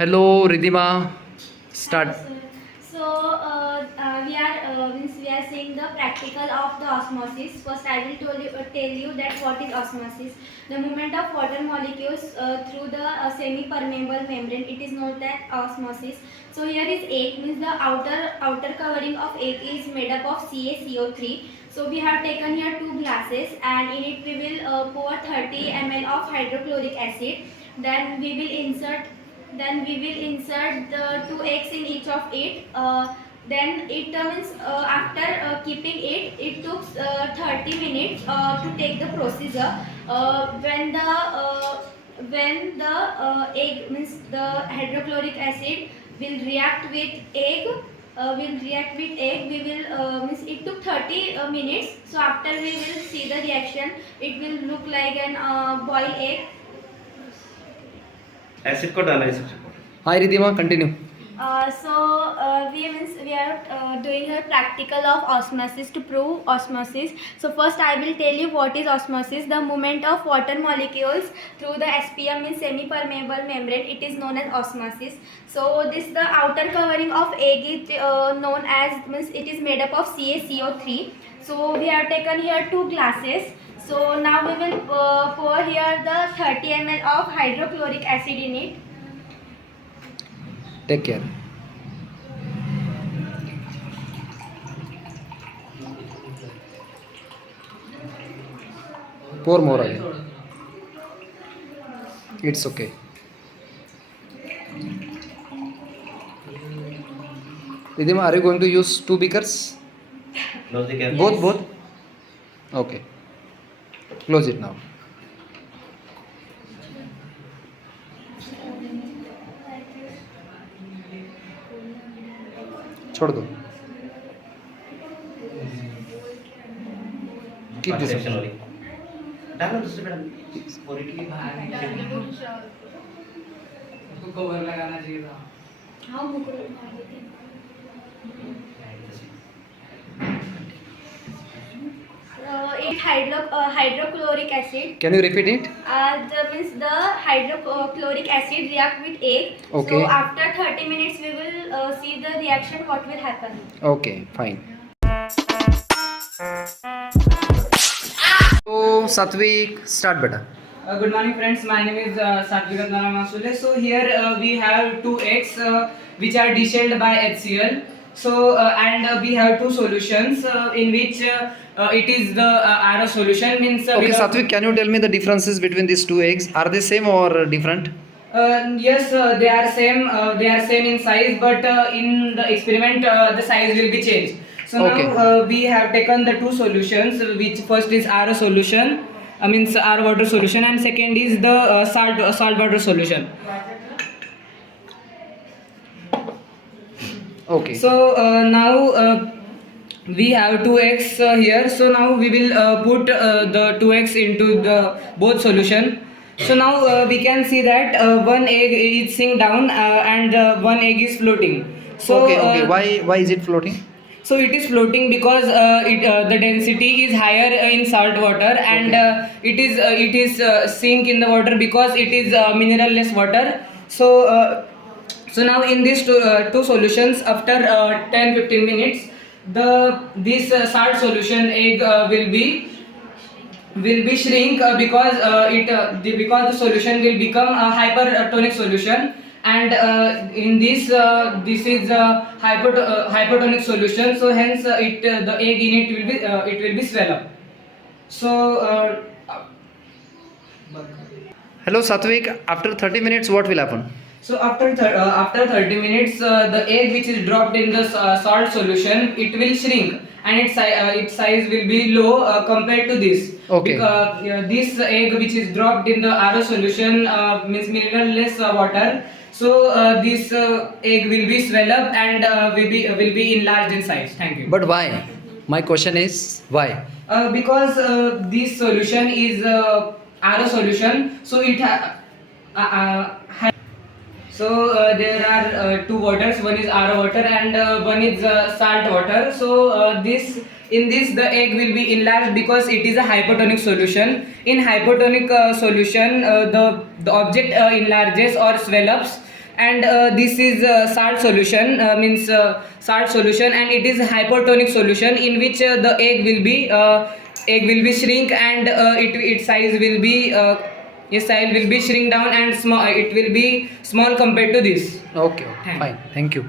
Hello, Ridhima. Start. Hello, sir. We are seeing the practical of the osmosis. First, I will tell you that what is osmosis. The movement of water molecules through the semi-permeable membrane. It is known as osmosis. So here is egg, means the outer covering of egg is made up of CaCO3. So we have taken here 2 glasses, and in it we will pour 30 ml of hydrochloric acid. Then we will insert the 2 eggs in each of it. Then it means after keeping it, it took 30 minutes to take the procedure. When the egg, means the hydrochloric acid will react with egg. We will means it took 30 minutes. So after we will see the reaction, it will look like an boiled egg. Acid को डाला है सबसे Hi, Ridhima. Continue. We are doing a practical of osmosis to prove osmosis. So first I will tell you what is osmosis. The movement of water molecules through the SPM, means semi-permeable membrane. It is known as osmosis. So the outer covering of egg is known as, means it is made up of CaCO3. So we have taken here 2 glasses. So now we will pour here the 30 ml of hydrochloric acid in it. Take care. Pour more again. It's okay. Ridhima, are you going to use 2 beakers? Close the cap Both? Okay. Close it now. छोड़ दो. Keep this section one. वाली डालो दूसरे पे डालो पूरी की उसको कवर लगाना चाहिए था। हाँ, मुकुट लगा देते हैं। Hydrochloric acid. Can you repeat it? The hydrochloric acid react with egg. Okay. So after 30 minutes we will see the reaction, what will happen. Okay, fine. So, Satvik, start beta. Good morning, friends. My name is Satvik Ratnara Masule. So here we have 2 eggs which are deshelled by HCl. So and we have 2 solutions in which it is the RO solution, means Okay, without- Satvik, can you tell me the differences between these 2 eggs? Are they same or different? Yes, they are same. They are same in size, but in the experiment the size will be changed. So Okay. now we have taken the 2 solutions, which first is RO solution, means R water solution, and second is the salt water solution. Okay. So now we have 2 eggs here. So now we will put the 2 eggs into the both solution. So now we can see that 1 egg is sink down and 1 egg is floating. So Okay. Why is it floating? so it is floating because the density is higher in salt water, and it is sink in the water because it is mineralless water. So so now in these two solutions, after 10-15 minutes, this salt solution egg will be shrink because because the solution will become a hypertonic solution, and in this is a hypertonic solution. So hence the egg in it will be swell up. So Hello, Satvik. After 30 minutes, what will happen? So after 30 minutes, the egg which is dropped in the salt solution, it will shrink, and its size will be low compared to this. Okay. Because this egg which is dropped in the RO solution means mineralless water. So this egg will be swell up and will be enlarged in size. Thank you. But why? My question is why? Because this solution is RO solution, so it so there are 2 waters. One is RO water and one is salt water. So in this the egg will be enlarged because it is a hypertonic solution. In hypertonic solution, the object enlarges or swell ups, and this is salt solution, means salt solution, and it is hypertonic solution in which the egg will be shrink, and its size will be shrink down, and small, it will be small compared to this. Okay, fine. Thank you.